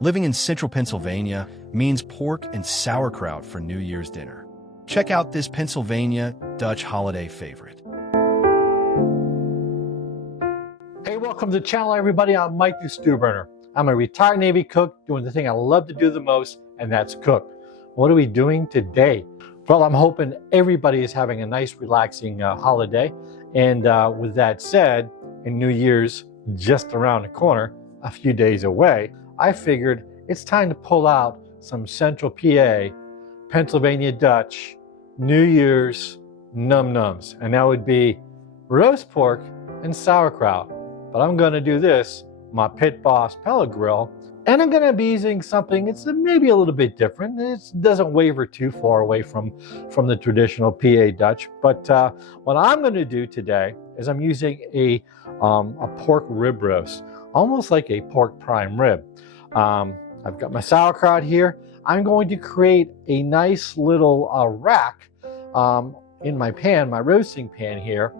Living in central Pennsylvania means pork and sauerkraut for New Year's dinner. Check out this Pennsylvania Dutch holiday favorite. Hey, welcome to the channel, everybody. I'm Mike the Stew Burner. I'm a retired Navy cook doing the thing I love to do the most, and that's cook. What are we doing today? Well, I'm hoping everybody is having a nice, relaxing holiday. And with that said, and New Year's just around the corner, a few days away, I figured it's time to pull out some Central PA, Pennsylvania Dutch, New Year's num-nums. And that would be roast pork and sauerkraut. But I'm going to do this, my Pit Boss pellet grill, and I'm going to be using something that's maybe a little bit different. It doesn't waver too far away from the traditional PA Dutch. But what I'm going to do today is I'm using a pork rib roast, almost like a pork prime rib. I've got my sauerkraut here. I'm going to create a nice little rack in my pan, my roasting pan here,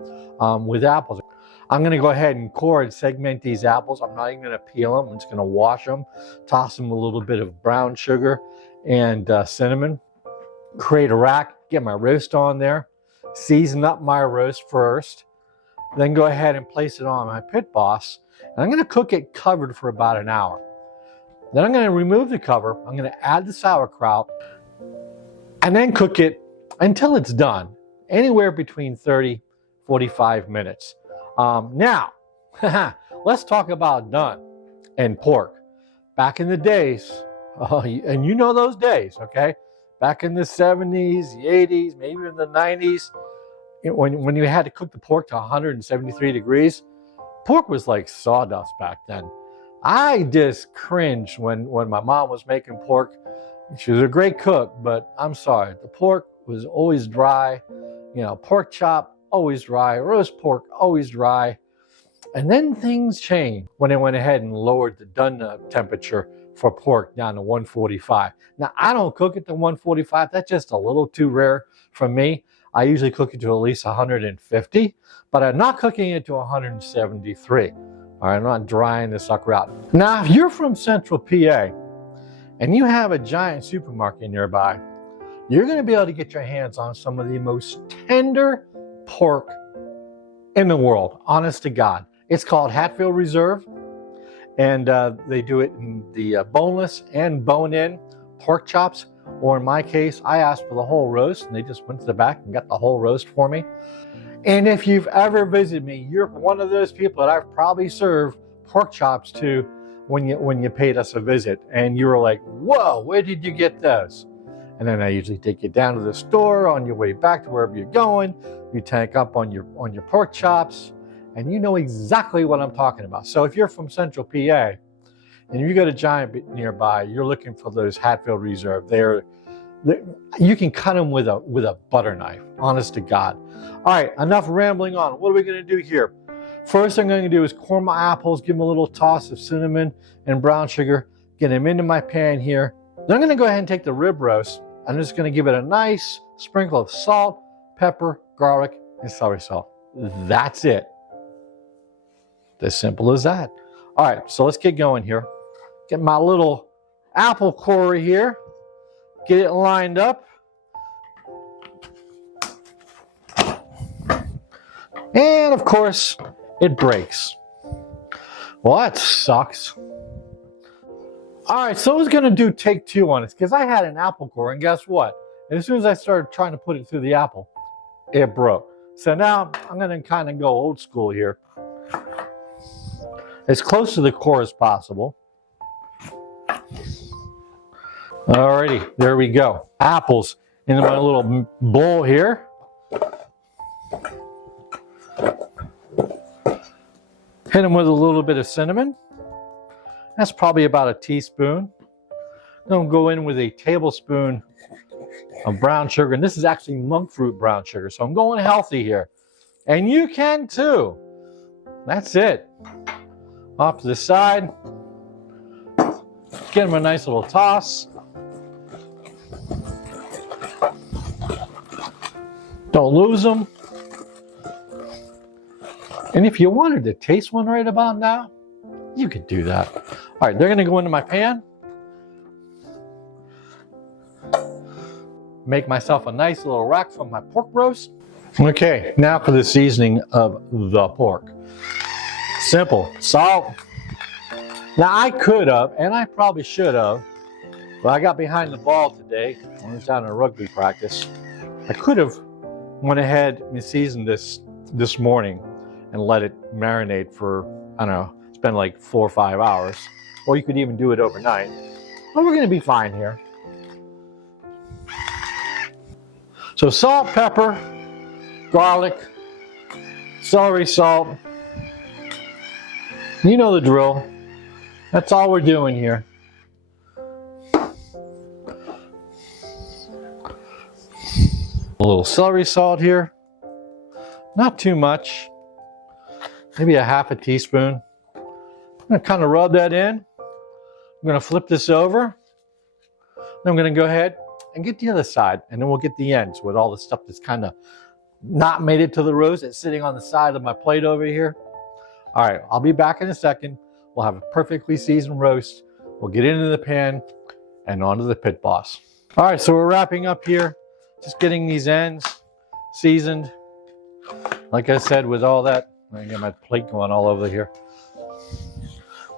with apples. I'm going to go ahead and core and segment these apples. I'm not even going to peel them. I'm just going to wash them, toss them a little bit of brown sugar and cinnamon, create a rack, get my roast on there, season up my roast first, then go ahead and place it on my Pit Boss. And I'm going to cook it covered for about an hour. Then I'm going to remove the cover. I'm going to add the sauerkraut and then cook it until it's done, anywhere between 30-45 minutes. Now, let's talk about done and pork. Back in the days, and you know those days, okay? Back in the 70s, the 80s, maybe in the 90s, when you had to cook the pork to 173 degrees, pork was like sawdust back then. I just cringed when my mom was making pork. She was a great cook, but I'm sorry, the pork was always dry. You know, pork chop, always dry. Roast pork, always dry. And then things changed when they went ahead and lowered the done temperature for pork down to 145. Now, I don't cook it to 145. That's just a little too rare for me. I usually cook it to at least 150, but I'm not cooking it to 173. All right, I'm not drying the sucker out. Now, if you're from Central PA and you have a giant supermarket nearby, you're going to be able to get your hands on some of the most tender pork in the world, honest to God. It's called Hatfield Reserve, and they do it in the boneless and bone-in pork chops, or in my case, I asked for the whole roast, and they just went to the back and got the whole roast for me. And if you've ever visited me, you're one of those people that I've probably served pork chops to when you paid us a visit, and you were like, whoa, where did you get those? And then I usually take you down to the store on your way back to wherever you're going. You tank up on your pork chops, and you know exactly what I'm talking about. So if you're from Central PA and you got a Giant nearby, you're looking for those Hatfield Reserve. You can cut them with a butter knife, honest to God. All right, enough rambling on. What are we going to do here? First thing I'm going to do is core my apples, give them a little toss of cinnamon and brown sugar, get them into my pan here. Then I'm going to go ahead and take the rib roast. I'm just going to give it a nice sprinkle of salt, pepper, garlic, and celery salt. That's it. As simple as that. All right, so let's get going here. Get my little apple core here. Get it lined up. And of course, it breaks. Well, that sucks. All right, so I was gonna do take two on it because I had an apple core, and guess what? As soon as I started trying to put it through the apple, it broke. So now I'm gonna kind of go old school here. As close to the core as possible. Alrighty, there we go. Apples into my little bowl here. Hit them with a little bit of cinnamon. That's probably about a teaspoon. Then go in with a tablespoon of brown sugar. And this is actually monk fruit brown sugar. So I'm going healthy here. And you can too. That's it. Off to the side. Get them a nice little toss. Don't lose them. And if you wanted to taste one right about now, you could do that. All right, they're going to go into my pan. make myself a nice little rack from my pork roast. Okay, now for the seasoning of the pork. Simple, salt. Now I could have, and I probably should have, but I got behind the ball today. I was down in rugby practice. I could have went ahead and seasoned this morning and let it marinate for, I don't know, it's been like 4 or 5 hours. Or you could even do it overnight. But we're gonna be fine here. So salt, pepper, garlic, celery salt. You know the drill. That's all we're doing here. A little celery salt here. Not too much. Maybe a half a teaspoon. I'm gonna kind of rub that in. I'm gonna flip this over. Then I'm gonna go ahead and get the other side, and then we'll get the ends with all the stuff that's kind of not made it to the roast that's sitting on the side of my plate over here. All right, I'll be back in a second. We'll have a perfectly seasoned roast. We'll get into the pan and onto the pit boss. All right, so we're wrapping up here. Just getting these ends seasoned. Like I said, with all that, I got my plate going all over here.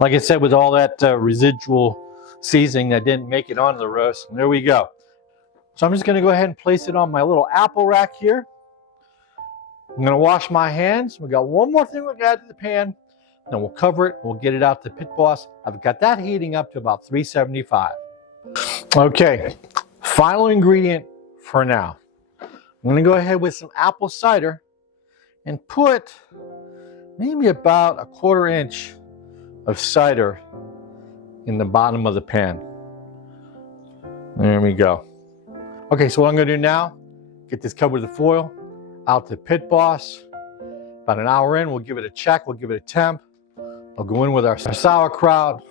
Like I said, with all that residual seasoning that didn't make it onto the roast, there we go. So I'm just gonna go ahead and place it on my little apple rack here. I'm gonna wash my hands. We got one more thing we're gonna add to the pan. Then we'll cover it, we'll get it out to the pit boss. I've got that heating up to about 375. Okay, final ingredient for now. I'm gonna go ahead with some apple cider and put maybe about 1/4 inch of cider in the bottom of the pan. There we go. Okay, so what I'm gonna do now, get this covered with foil, out to pit boss. About an hour in, we'll give it a check, we'll give it a temp. I'll go in with our sauerkraut.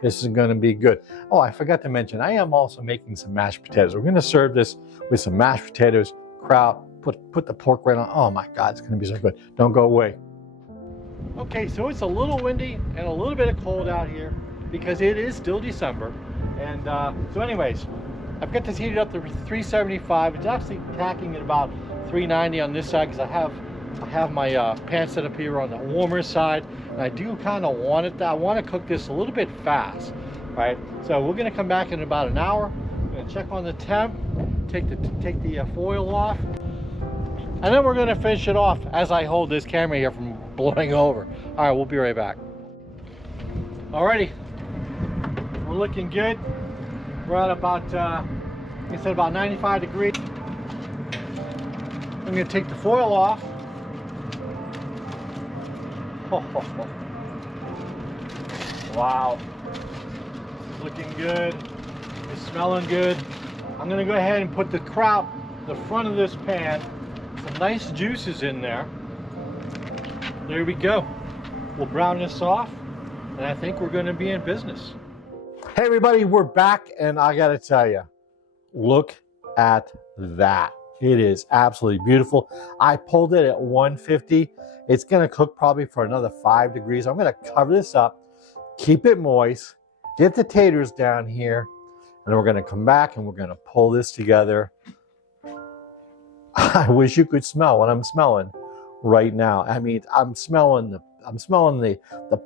This is gonna be good. Oh, I forgot to mention, I am also making some mashed potatoes. We're gonna serve this with some mashed potatoes, kraut, put the pork right on. Oh my God, it's gonna be so good. Don't go away. Okay, so it's a little windy and a little bit of cold out here because it is still December. And so anyways, I've got this heated up to 375. It's actually tacking at about 390 on this side because I have my pan set up here on the warmer side. And I do kind of want it, I want to cook this a little bit fast, right? So we're going to come back in about an hour. I'm going to check on the temp, take the foil off. And then we're going to finish it off as I hold this camera here from blowing over. All right, we'll be right back. Alrighty, we're looking good. We're at about, like I said, about 95 degrees. I'm going to take the foil off. Wow, looking good. It's smelling good. I'm going to go ahead and put the kraut, the front of this pan. Some nice juices in there. There we go. We'll brown this off, and I think we're going to be in business. Hey everybody, we're back, and I got to tell you, look at that. It is absolutely beautiful. I pulled it at 150. It's going to cook probably for another 5 degrees. I'm going to cover this up, keep it moist, get the taters down here, and then we're going to come back and we're going to pull this together. I wish you could smell what I'm smelling right now. I mean, I'm smelling the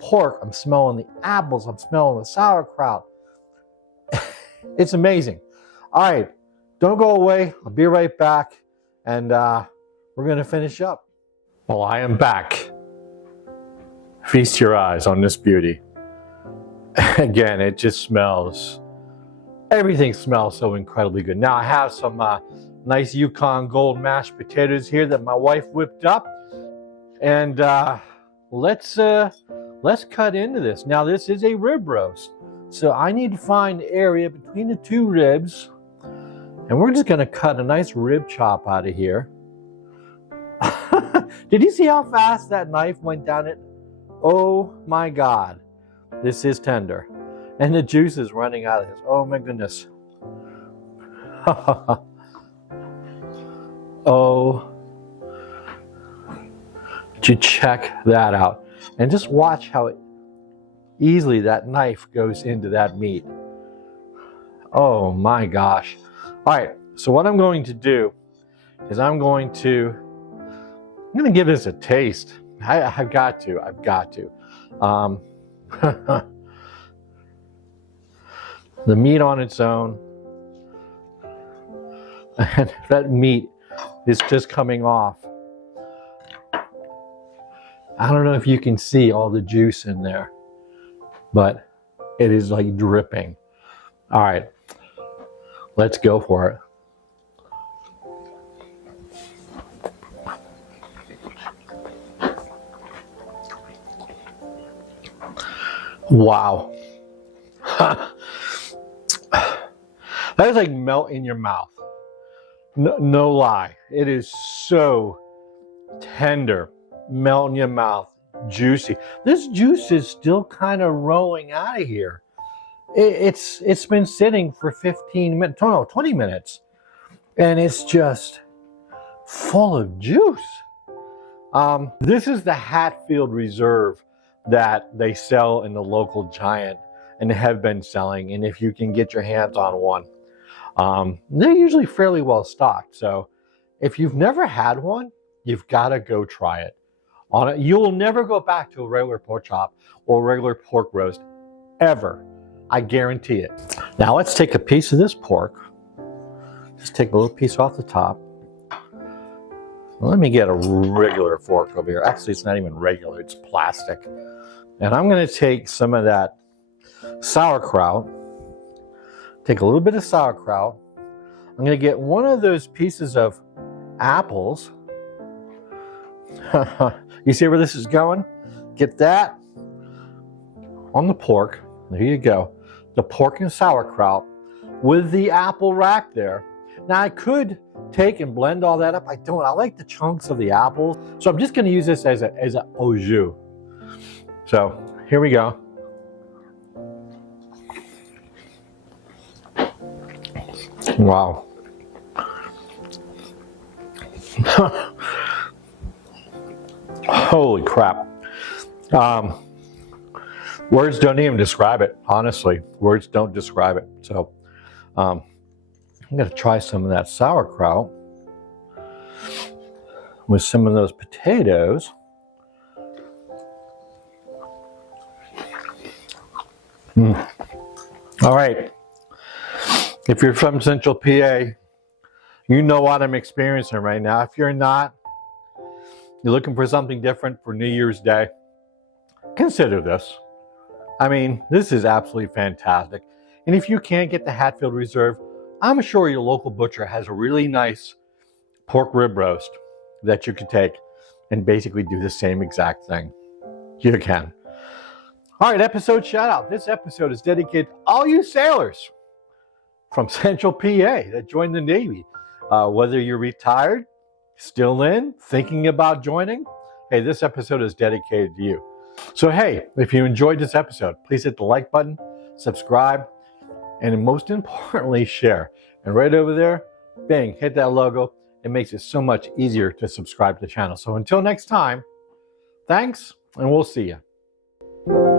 pork, I'm smelling the apples, I'm smelling the sauerkraut. It's amazing. All right, don't go away. I'll be right back, and we're going to finish up. Well, I am back. Feast your eyes on this beauty. Again, it just smells, everything smells so incredibly good. Now I have some nice Yukon Gold mashed potatoes here that my wife whipped up, and let's cut into this. Now this is a rib roast, so I need to find the area between the two ribs, and we're just going to cut a nice rib chop out of here. Did you see how fast that knife went down it? Oh my God, this is tender, and the juice is running out of this. Oh my goodness. Oh, did you check that out? And just watch how easily that knife goes into that meat. Oh my gosh. All right, So what I'm going to do is I'm going to give this a taste. I've got to. The meat on its own, and that meat is just coming off. I don't know if you can see all the juice in there, but it is like dripping. All right, let's go for it. Wow. That is like melt in your mouth. No lie. It is so tender. Melt in your mouth. Juicy. This juice is still kind of rolling out of here. It's been sitting for 15 minutes, no, 20 minutes. And it's just full of juice. This is the Hatfield Reserve that they sell in the local Giant and have been selling. And if you can get your hands on one, they're usually fairly well stocked. So if you've never had one, you've got to go try it. You will never go back to a regular pork chop or regular pork roast ever. I guarantee it. Now let's take a piece of this pork. Just take a little piece off the top. Let me get a regular fork over here. Actually, it's not even regular, it's plastic. And I'm going to take some of that sauerkraut. Take a little bit of sauerkraut. I'm going to get one of those pieces of apples. You see where this is going? Get that on the pork. There you go. The pork and sauerkraut with the apple rack there. Now I could take and blend all that up. I don't. I like the chunks of the apples. So I'm just going to use this as a au jus. So here we go. Wow. Holy crap. Words don't even describe it, honestly. Words don't describe it. So I'm going to try some of that sauerkraut with some of those potatoes. All right. If you're from Central PA, you know what I'm experiencing right now. If you're not, you're looking for something different for New Year's Day, consider this. I mean, this is absolutely fantastic. And if you can't get the Hatfield Reserve, I'm sure your local butcher has a really nice pork rib roast that you can take and basically do the same exact thing. You can. All right, episode shout out. This episode is dedicated to all you sailors from Central PA that joined the Navy. Whether you're retired, still in, thinking about joining, hey, this episode is dedicated to you. So hey, if you enjoyed this episode, please hit the like button, subscribe, and most importantly, share. And right over there, bang, hit that logo. It makes it so much easier to subscribe to the channel. So until next time, thanks, and we'll see you.